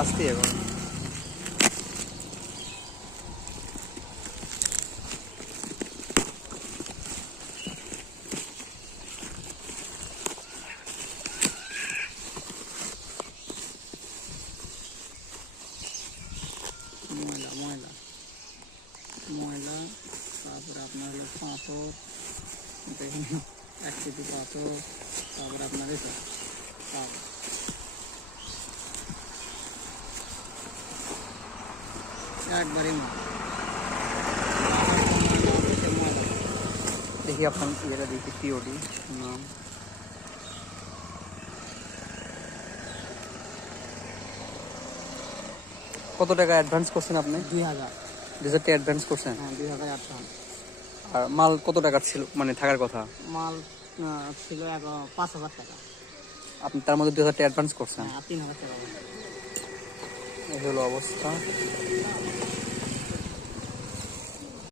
আস্তে এখন ময়লা ময়লা ময়লা, তারপরে আপনার হলো পাথর, দেখেন 1 কেজি পাথর, তারপরে আপনার এটা একবারই ময়লা। দেখি আপনার ইয়েটা দেখি পিওডি নাম। কত টাকা অ্যাডভান্স করছেন আপনি? 2000। 2000 টাকা অ্যাডভান্স করছেন? হ্যাঁ 2800। আর মাল কত টাকার ছিল, মানে থাকার কথা? মাল ছিল 5000 টাকা। আপনি তার মধ্যে 2000 টাকা অ্যাডভান্স করছেন? হ্যাঁ, 3000 টাকা। এই হলো অবস্থা।